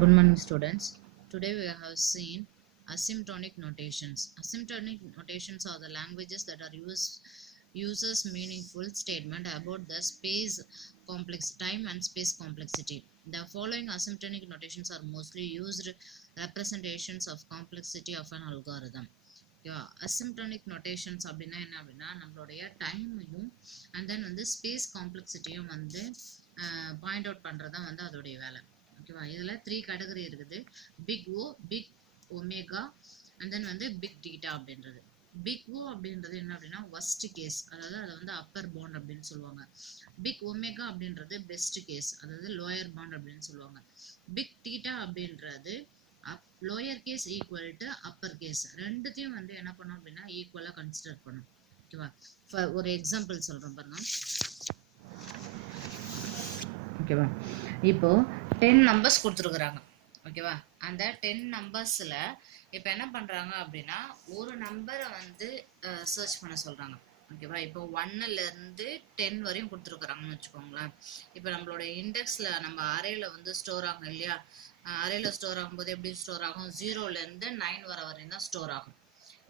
Good morning, students. Today we have seen asymptotic notations. Asymptotic notations are the languages that are uses meaningful statement about the space time and space complexity. The following asymptotic notations are mostly used representations of complexity of an algorithm. Asymptotic notations அப்படின்னா என்ன அப்படின்னா நம்மளுடைய டைமையும் and then வந்து space காம்ப்ளெக்சிட்டியும் வந்து point out பண்ணுறது தான் வந்து அதோடைய வேலை. ஓகேவா, இதில் 3 கேட்டகரி இருக்குது. Big O, big omega and then வந்து பிக் டீட்டா அப்படின்றது. பிக் ஓ அப்படின்றது என்ன அப்படின்னா ஒஸ்ட் கேஸ், அதாவது அதை வந்து அப்பர் பவுண்ட் அப்படின்னு சொல்லுவாங்க. பிக் ஒமேகா அப்படின்றது பெஸ்ட் கேஸ், அதாவது லோயர் பவுண்ட் அப்படின்னு சொல்லுவாங்க. பிக் டீட்டா அப்படின்றது lower case equal to upper case, ரெண்டுத்தையும் வந்து என்ன பண்ணோம் அப்படின்னா ஈக்குவலா கன்சிடர் பண்ணும். ஓகேவா, ஒரு எக்ஸாம்பிள் சொல்றோம் பாருங்க. ஓகேவா, இப்போ 10 நம்பர்ஸ் கொடுத்துருக்குறாங்க. ஓகேவா, அந்த 10 நம்பர்ஸ்ல இப்போ என்ன பண்றாங்க அப்படின்னா ஒரு நம்பரை வந்து சர்ச் பண்ண சொல்றாங்க. ஓகேவா, இப்போ 1ல இருந்து 10 வரையும் கொடுத்துருக்குறாங்கன்னு வச்சுக்கோங்களேன். இப்போ நம்மளோட இண்டெக்ஸ்ல நம்ம அரேல வந்து ஸ்டோர் ஆகும் இல்லையா, அரேல ஸ்டோர் ஆகும்போது எப்படி ஸ்டோர் ஆகும், 0ல இருந்து 9 வரையும் தான் ஸ்டோர் ஆகும்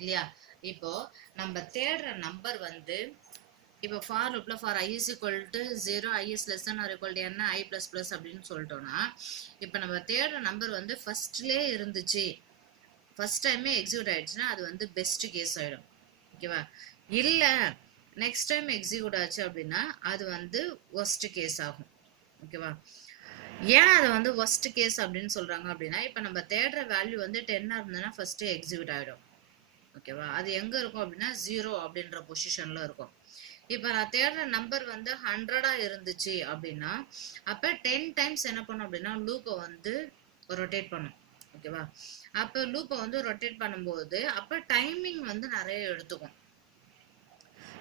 இல்லையா. இப்போ நம்ம தேடுற நம்பர் வந்து இப்போ ஃபார் லூப்ல for i is equal to 0, i is less than or equal to n, i plus plus அப்படின்னு சொல்லிட்டோம்னா இப்போ நம்ம தேடுற நம்பர் வந்து ஃபர்ஸ்ட்லேயே இருந்துச்சு, ஃபர்ஸ்ட் டைமே எக்ஸிக்யூட் ஆயிடுச்சுன்னா அது வந்து பெஸ்ட் கேஸ் ஆயிடும். ஓகேவா, இல்லை நெக்ஸ்ட் டைம் எக்ஸிக்யூட் ஆச்சு அப்படின்னா அது வந்து ஒர்ஸ்ட் கேஸ் ஆகும். ஓகேவா, ஏன் அதை வந்து ஒர்ஸ்ட் கேஸ் அப்படின்னு சொல்றாங்க அப்படின்னா இப்போ நம்ம தேடுற வேல்யூ வந்து 10 இருந்ததுன்னா ஃபர்ஸ்ட் எக்ஸிக்யூட் ஆயிடும். ஓகேவா, அது எங்க இருக்கும் அப்படின்னா 0 அப்படின்ற பொசிஷன்ல இருக்கும். இப்போ நான் தேடுற நம்பர் வந்து 100 இருந்துச்சு அப்படின்னா அப்போ 10 டைம்ஸ் என்ன பண்ணும் அப்படின்னா லூப்பை வந்து ரொட்டேட் பண்ணும். ஓகேவா, அப்போ லூப்பை வந்து ரொட்டேட் பண்ணும்போது அப்போ டைமிங் வந்து நிறைய எடுத்துக்கும்.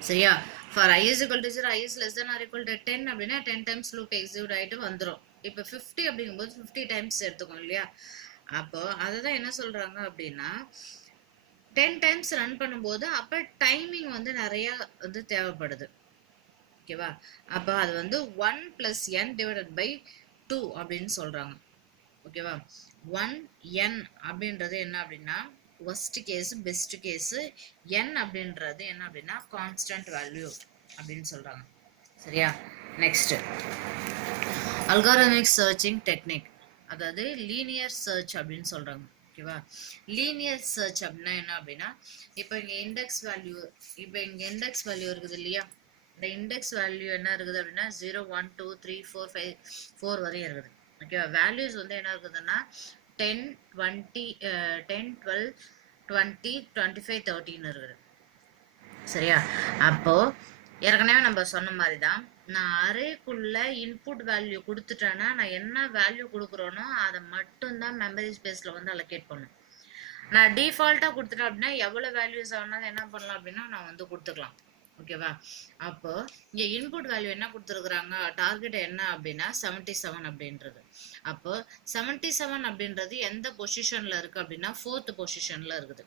சரியா, for i is equal to 0, i is less than or equal to 10 அப்படின்னா 10 டைம்ஸ் லூப் எக்ஸிக்யூட் ஆகிட்டு வந்துடும். இப்போ 50 அப்படிங்கும்போது 50 டைம்ஸ் எடுத்துக்கும் இல்லையா. அப்போ அதை தான் என்ன சொல்றாங்க அப்படின்னா 10 டைம்ஸ் ரன் பண்ணும்போது அப்போ டைமிங் வந்து நிறைய வந்து தேவைப்படுது. ஓகேவா, அப்போ அது வந்து 1 + n / 2 அப்படின்னு சொல்றாங்க. ஓகேவா, 1n அப்படின்றது என்ன அப்படின்னா worst case, best case, n அப்படின்றது என்ன அப்படின்னா கான்ஸ்டன்ட் வேல்யூ அப்படின்னு சொல்றாங்க. சரியா, நெக்ஸ்ட் அல்காரிதமிக் சர்ச்சிங் டெக்னிக், அதாவது லீனியர் சர்ச் அப்படின்னு சொல்றாங்க. ஓகேவா, லீனியர் சர்ச் அப்படின்னா என்ன அப்படின்னா இப்போ இங்க இண்டெக்ஸ் வேல்யூ இருக்குது இல்லையா, இந்த இண்டெக்ஸ் வேல்யூ என்ன இருக்குது அப்படின்னா 0, 1, 2, 3, 4, 5, 4 வரையும் இருக்குது. ஓகேவா, வேல்யூஸ் வந்து என்ன இருக்குதுன்னா 10, 20, 10, 12, 20, 25, 13 இருக்குது. சரியா, அப்போ ஏற்கனவே நம்ம சொன்ன மாதிரி தான் நான் அரேக்குள்ள இன்புட் வேல்யூ கொடுத்துட்டேன்னா நான் என்ன வேல்யூ கொடுக்குறோனோ அதை மட்டும்தான் மெமரி ஸ்பேஸ்ல வந்து அலோகேட் பண்ணும். நான் டிஃபால்ட்டா கொடுத்துட்டேன் அப்படின்னா எவ்வளவு வேல்யூஸ் ஆனாலும் என்ன பண்ணலாம் அப்படின்னா நான் வந்து கொடுத்துக்கலாம். ஓகேவா, அப்போ இங்க இன்புட் வேல்யூ என்ன கொடுத்துருக்குறாங்க, டார்கெட் என்ன அப்படின்னா 77 அப்படின்றது. அப்போ 77 அப்படின்றது எந்த பொசிஷன்ல இருக்கு அப்படின்னா 4th பொசிஷன்ல இருக்குது.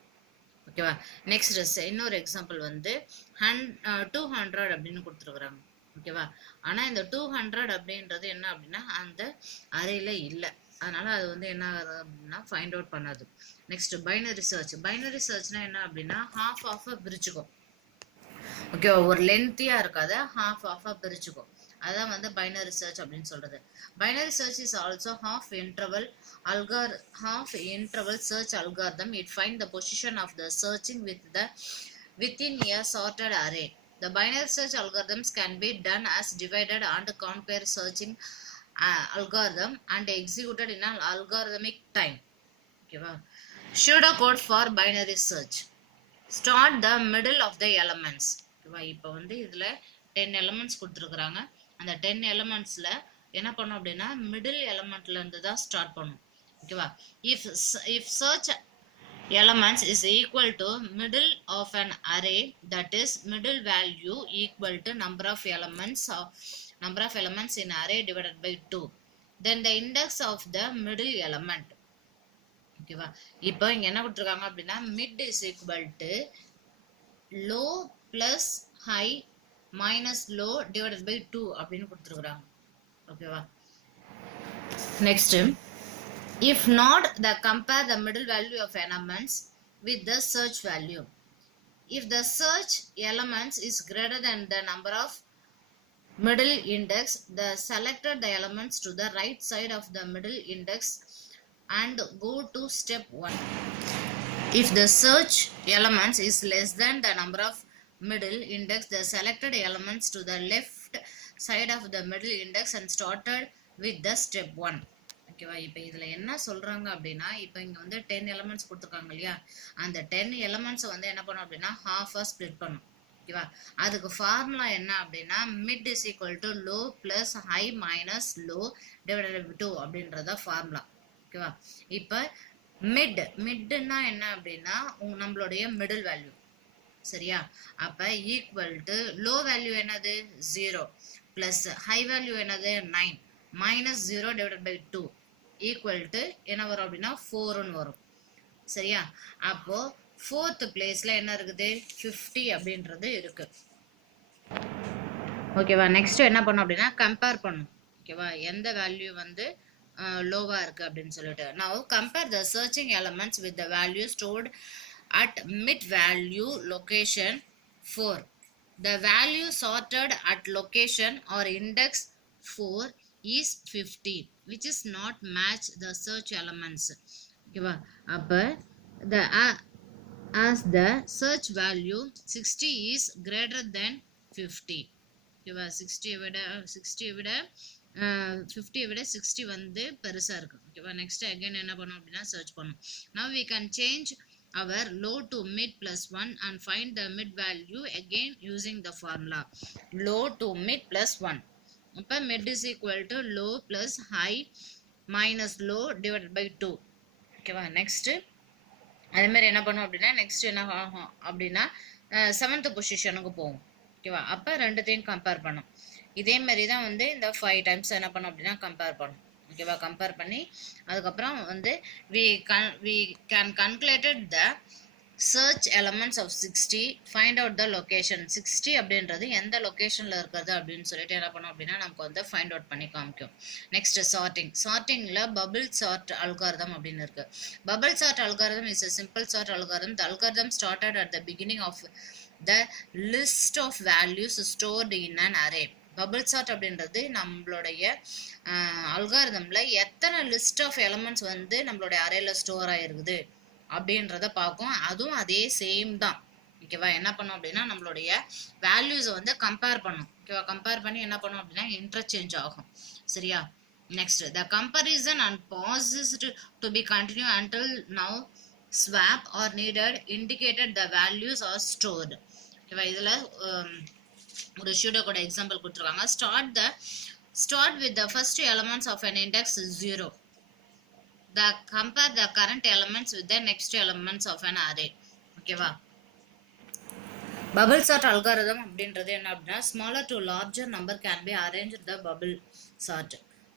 ஓகேவா, நெக்ஸ்ட் இன்னொரு எக்ஸாம்பிள் வந்து 200 அப்படின்னு கொடுத்துருக்குறாங்க. ஓகேவா, ஆனா இந்த 200 அப்படின்றது என்ன அப்படின்னா அந்த அரேல இல்லை, அதனால அது வந்து என்ன அப்படின்னா ஃபைண்ட் அவுட் பண்ணாது. நெக்ஸ்ட் பைனரி சர்ச்னா என்ன அப்படின்னா half ஆஃப் பிரிச்சுக்கும். ஓகேவா, ஒரு லென்த்தியா இருக்காத half ஆஃப் பிரிச்சுக்கும், அதான் வந்து பைனரி சர்ச் அப்படின்னு சொல்றது. Binary search is also half interval search algorithm. It find the position of the searching within a sorted array. The binary search algorithms can be done as divided and conquer searching algorithm and executed in an algorithmic time. ஓகேவா, pseudocode for binary search. Start the middle of the elements. ஓகேவா, இப்போ வந்து இதுல 10 elements கொடுத்துருக்குறாங்க. அந்த 10 எலிமெண்ட்ஸ்ல என்ன பண்ணும் அப்படின்னா மிடில் எலிமெண்ட்ல இருந்து தான் ஸ்டார்ட் பண்ணும். ஓகேவா, if search elements is equal to middle of an array, that is middle value equal to number of elements in array divided by 2, then the index of the middle element. ஓகேவா, இப்போ இங்க என்ன கொடுத்துருக்காங்க அப்படின்னா mid is equal to low plus high minus low divided by 2 அப்படின்னு கொடுத்துருக்குறாங்க. ஓகேவா, next If not, the compare the middle value of elements with the search value. If the search elements is greater than the number of middle index, the selected the elements to the right side of the middle index and go to step 1. If the search elements is less than the number of middle index, the selected elements to the left side of the middle index and started with the step 1. ஓகேவா? இப்போ இதில் என்ன சொல்கிறாங்க அப்படின்னா, இப்போ இங்கே வந்து 10 elements கொடுத்துருக்காங்க இல்லையா, அந்த 10 எலமெண்ட்ஸை வந்து என்ன பண்ணும் அப்படின்னா ஹாஃபாக ஸ்ப்ளிட் பண்ணும். ஓகேவா? அதுக்கு ஃபார்முலா என்ன அப்படின்னா mid is equal to low plus high minus low divided by 2 அப்படின்றத ஃபார்முலா. ஓகேவா? இப்போ மிட்னா என்ன அப்படின்னா நம்மளுடைய மிடில் வேல்யூ. சரியா? அப்போ ஈக்குவல் டு லோ வேல்யூ என்னது 0 ப்ளஸ் ஹை வேல்யூ என்னது 9 minus 0 divided by 2 equal to என்ன வரும் அப்படின்னா 4ன்னு வரும். சரியா? அப்போ 4th பிளேஸ்ல என்ன இருக்குது 50 அப்படின்றது இருக்கு. ஓகேவா? நெக்ஸ்ட் என்ன பண்ணும் அப்படின்னா கம்பேர் பண்ணும். ஓகேவா? எந்த வேல்யூ வந்து லோவா இருக்கு அப்படின்னு சொல்லிட்டு. Now compare the searching elements with the value stored at mid value location 4. The value sorted at location or index 4 is 50, which is not match the search elements. ஓகேவா? அப்ப the as the search value 60 is greater than 50. ஓகேவா? 60 விட 60 வந்து பெருசா இருக்கு. ஓகேவா? Next again என்ன பண்ணும் அப்படின்னா சர்ச் பண்ணும். Now we can change our low to mid plus 1 and find the mid value again using the formula low to mid plus 1. அப்ப mid is equal to low plus high minus low divided by 2. ஓகேவா? Next அதே மாதிரி என்ன பண்ணும் அப்படின்னா next என்ன ஆகும் அப்படின்னா 7th பொசிஷனுக்கு போகும். ஓகேவா? அப்போ ரெண்டுத்தையும் கம்பேர் பண்ணும். இதே மாதிரி தான் வந்து இந்த 5 டைம்ஸ் என்ன பண்ணும் அப்படின்னா கம்பேர் பண்ணும். ஓகேவா? கம்பேர் பண்ணி அதுக்கப்புறம் வந்து we can calculated the search elements of 60, find out the location. 60 அப்படின்றது எந்த லொக்கேஷனில் இருக்கிறது அப்படின்னு சொல்லிட்டு என்ன பண்ணோம் அப்படின்னா நமக்கு வந்து ஃபைண்ட் அவுட் பண்ணி காமிக்கும். நெக்ஸ்ட் சார்ட்டிங்கில் பபிள் சார்ட் அல்காரிதம் அப்படின்னு இருக்கு. Bubble sort algorithm is a simple sort algorithm. The algorithm started at the beginning of the list of values stored in an array. Bubble sort அப்படின்றது நம்மளுடைய அல்காரிதம்ல எத்தனை list of elements வந்து நம்மளுடைய அரேல store ஆயிருக்குது அப்படின்றத பார்க்கும். அதுவும் அதே சேம் தான். ஓகேவா? என்ன பண்ணும் அப்படின்னா நம்மளுடைய வேல்யூஸை வந்து கம்பேர் பண்ணும். ஓகேவா? கம்பேர் பண்ணி என்ன பண்ணும் அப்படின்னா இன்டர்சேஞ்ச் ஆகும். சரியா? Next the comparison and passes to be continue until no swap are needed indicated the values are stored. ஓகேவா? இதில் ஒரு ஸ்டூடெண்ட் எக்ஸாம்பிள் கொடுத்துருக்காங்க. Start with the first two elements of an index 0. Compare the current elements with the next elements of an array. ஓகேவா? bubble sort algorithm அப்படின்றது என்ன அப்படின்னா smaller to larger number can be arranged the bubble sort.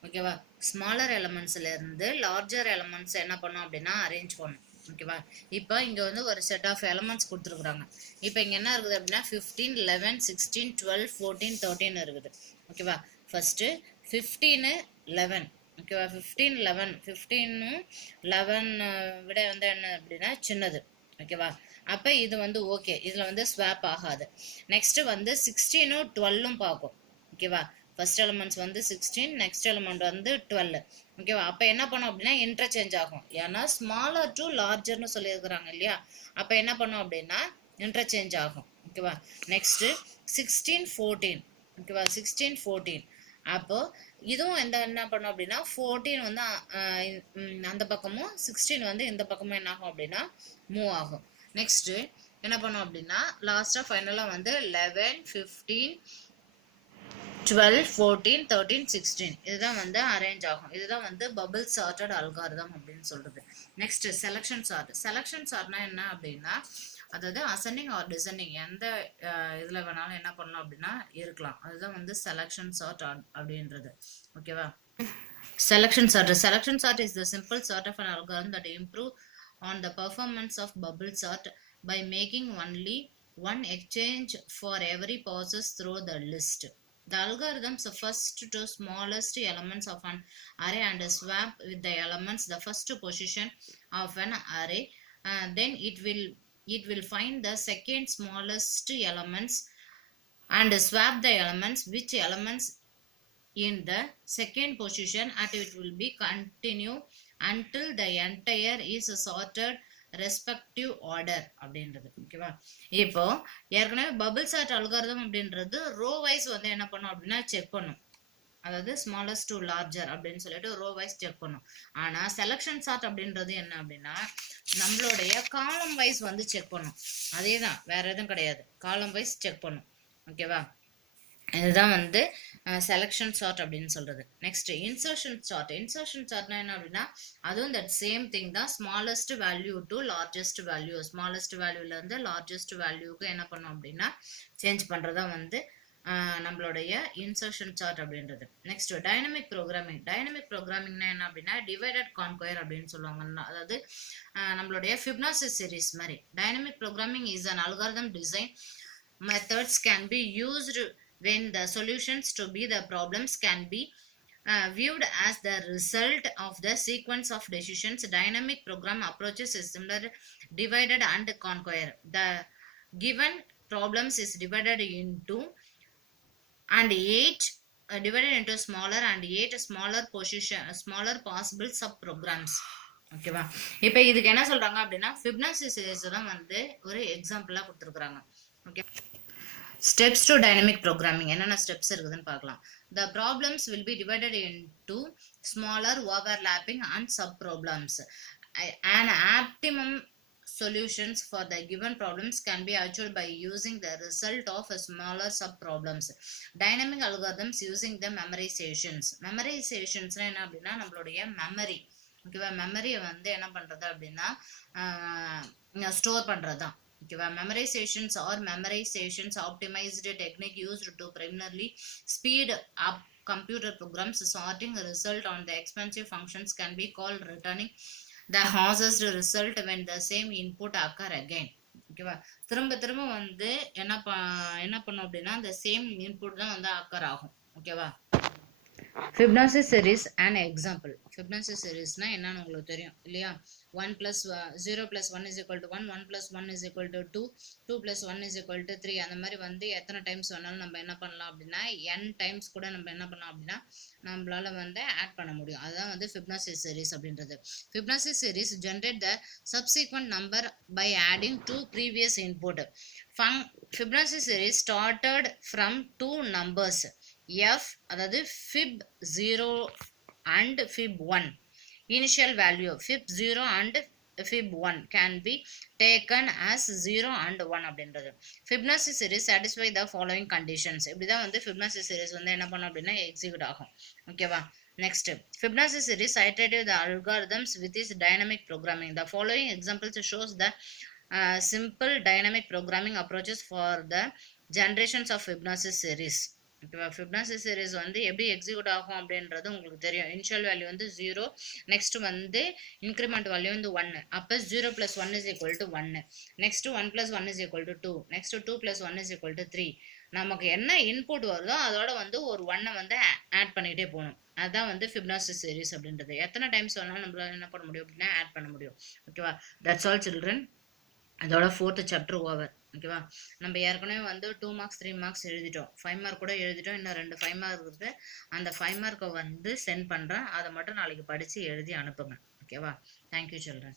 ஓகேவா? Smaller எலமெண்ட்ஸ்ல இருந்து larger elements என்ன பண்ணும் அப்படின்னா arrange பண்ணும். ஓகேவா? இப்போ இங்க வந்து ஒரு செட் ஆஃப் எலமெண்ட்ஸ் கொடுத்துருக்குறாங்க. இப்போ இங்க என்ன இருக்குது அப்படின்னா 15, 11, 16, 12, 14, 13 இருக்குது. ஓகேவா? ஃபர்ஸ்ட் 15, 11. ஓகேவா? 15, 11 விட வந்து என்ன அப்படின்னா சின்னது. ஓகேவா? அப்போ இது வந்து ஓகே, இதில் வந்து ஸ்வாப் ஆகாது. நெக்ஸ்ட் வந்து 16, 12 பார்க்கும். ஓகேவா? ஃபர்ஸ்ட் எலமெண்ட்ஸ் வந்து 16, நெக்ஸ்ட் எலமெண்ட் வந்து 12. ஓகேவா? அப்போ என்ன பண்ணும் அப்படின்னா இன்டர்சேஞ்ச் ஆகும். ஏன்னா ஸ்மாலர் டு லார்ஜர்னு சொல்லியிருக்கிறாங்க இல்லையா? அப்போ என்ன பண்ணும் அப்படின்னா இன்டர்சேஞ்ச் ஆகும். ஓகேவா? நெக்ஸ்ட் 16, 14. ஓகேவா? 16, 14. அப்போ இதுவும் என்ன பண்ணும் அப்படின்னா 14 வந்து அந்த பக்கமும் 16 வந்து இந்த பக்கமும் என்ன ஆகும் அப்படின்னா மூவ் ஆகும். நெக்ஸ்ட் என்ன பண்ணும் அப்படின்னா லாஸ்டா ஃபைனலா வந்து 11, 15, 12, 14, 13, 16 இதுதான் வந்து அரேஞ்ச் ஆகும். இதுதான் வந்து பபிள் சார்ட்டட் அல்காரிதம் அப்படின்னு சொல்றது. நெக்ஸ்ட் செலக்ஷன் சார்ட்னா என்ன அப்படின்னா அதாவது அசெண்டிங் ஆர் டிசெண்டிங் எந்த இதுல வேணாலும் என்ன பண்ணலாம் அப்படின்னா இருக்கலாம். அதுதான் வந்து செலக்ஷன் சார்ட் அப்படின்றது. ஓகேவா? Selection sort is the simple sort of an algorithm that improve on the performance of bubble sort by making only one exchange for every passes through the list. The algorithms first to smallest elements of an array and swap with the elements the first position of an array. Then it will find the second smallest elements and swap the elements which elements in the second position and it will be continue until the entire is sorted respective order அப்படின்றது. ஓகேவா, இப்போ ஏற்கனவே bubble sort algorithm அப்படின்றது row wise வந்து என்ன பண்ணும் அப்படின்னா check பண்ணும், அதாவது ஸ்மாலஸ்ட் டு லார்ஜர் அப்படின்னு சொல்லிட்டு ரோ வைஸ் செக் பண்ணும். ஆனா செலக்ஷன் சார்ட் அப்படின்றது என்ன அப்படின்னா நம்மளுடைய காலம் வைஸ் வந்து செக் பண்ணும். அதே தான், வேற எதுவும் கிடையாது, காலம் வைஸ் செக் பண்ணும். ஓகேவா, இதுதான் வந்து செலக்ஷன் சார்ட் அப்படின்னு சொல்றது. Next insertion sort. இன்சர்ஷன் சார்ட்னா என்ன அப்படின்னா அதுவும் தட் சேம் திங் தான், smallest value to largest value, smallest வேல்யூல இருந்து லார்ஜஸ்ட் வேல்யூக்கு என்ன பண்ணும் அப்படின்னா சேஞ்ச் பண்றதா வந்து நம்மளுடைய இன்சர்ஷன் சார்ட் அப்படின்றது. Next dynamic programming. டைனமிக் ப்ரோக்ராமிங்னா என்ன அப்படின்னா டிவைடட் கான்குயர் அப்படின்னு சொல்லுவாங்க. அதாவது நம்மளுடைய ஃபிபனாச்சி சீரிஸ் மாதிரி. Dynamic programming is an algorithm design methods can be used when the solutions to be the problems can be viewed as the result of the sequence of decisions. Dynamic program approaches is similar divided and conquer. The given problems is divided into and 8 divided into smaller and 8 smaller possible sub programs. ஓகேவா, இப்போ இதுக்கு என்ன சொல்றாங்க அப்படின்னா Fibonacci series தான் வந்து ஒரு எக்ஸாம்பிளா கொடுத்துருக்காங்க. Okay, steps to dynamic programming. என்னென்ன ஸ்டெப்ஸ் இருக்குதுன்னு பார்க்கலாம். The problems will be divided into smaller overlapping and sub problems. An optimum solutions for the given problems can be achieved by using the result of a smaller sub problems. Dynamic algorithms using the memorizations. Memorizations என்ன அப்படின்னா நம்மளுடைய memory. ஓகேவா, மெமரியை வந்து என்ன பண்றது அப்படின்னா store பண்றதுதான். Okay, memorizations or memorizations optimized technique used to primarily speed up computer programs. Sorting a result on the expensive functions can be called returning the hazardous result when the same input occur again. ஓகேவா, திரும்ப வந்து என்ன பண்ணும் அப்படின்னா அந்த same input தான் வந்து occur ஆகும். ஓகேவா, Fibonacci series an example. Fibonacci சீரிஸ்னா என்னன்னு உங்களுக்கு தெரியும் இல்லையா? 1 plus 0 plus 1 is equal to 1, 1 plus 1 is equal to 2, 2 plus 1 is equal to 3. அந்த மாதிரி வந்து எத்தனை டைம்ஸ் வேணாலும் நம்ம என்ன பண்ணலாம் அப்படின்னா n டைம்ஸ் கூட நம்ம என்ன பண்ணலாம் அப்படின்னா நம்மளால வந்து ஆட் பண்ண முடியும். அதுதான் வந்து ஃபிபனாச்சி சீரிஸ் அப்படின்றது. Fibonacci series generate the subsequent number by adding two previous input. Fibonacci series started from 2 numbers f, அதாவது fib 0 and fib 1. Initial value fib 0 and fib 1 can be taken as 0 and 1 அப்படின்றது. Fibonacci series satisfy the following conditions. இப்படிதான் வந்து Fibonacci series வந்து என்ன பண்ணும் அப்படின்னா execute ஆகும். ஓகேவா, next Fibonacci series iterative the algorithms with this dynamic programming. The following examples shows the simple dynamic programming approaches for the generations of Fibonacci series. ஓகேவா, Fibonacci series வந்து எப்படி எக்ஸிக்யூட் ஆகும் அப்படின்றது உங்களுக்கு தெரியும். இனிஷியல் வேல்யூ வந்து 0, நெக்ஸ்ட் வந்து increment value வந்து 1. அப்போ 0 plus 1 is equal to 1. Next 1 plus 1 is equal to 2. Next 2 plus 1 is equal to 3. நமக்கு என்ன இன்புட் வருதோ அதோட வந்து ஒரு 1 வந்து ஆட் பண்ணிகிட்டே போகணும். அதுதான் வந்து ஃபிபனாச்சி சீரிஸ் அப்படின்றது. எத்தனை டைம்ஸ் வேணாலும் நம்மளால என்ன பண்ண முடியும் அப்படின்னா ஆட் பண்ண முடியும். ஓகேவா, தட்ஸ் ஆல் சில்ட்ரன். அதோட 4th chapter ஓவர். ஓகேவா, நம்ம ஏற்கனவே வந்து 2 marks 3 marks எழுதிட்டோம், 5 mark கூட எழுதிட்டோம். இன்னும் 2 5 mark இருக்குது. அந்த 5 mark வந்து சென்ட் பண்ணுறேன், அதை மட்டும் நாளைக்கு படித்து எழுதி அனுப்புங்க. ஓகேவா, தேங்க்யூ சில்ட்ரன்.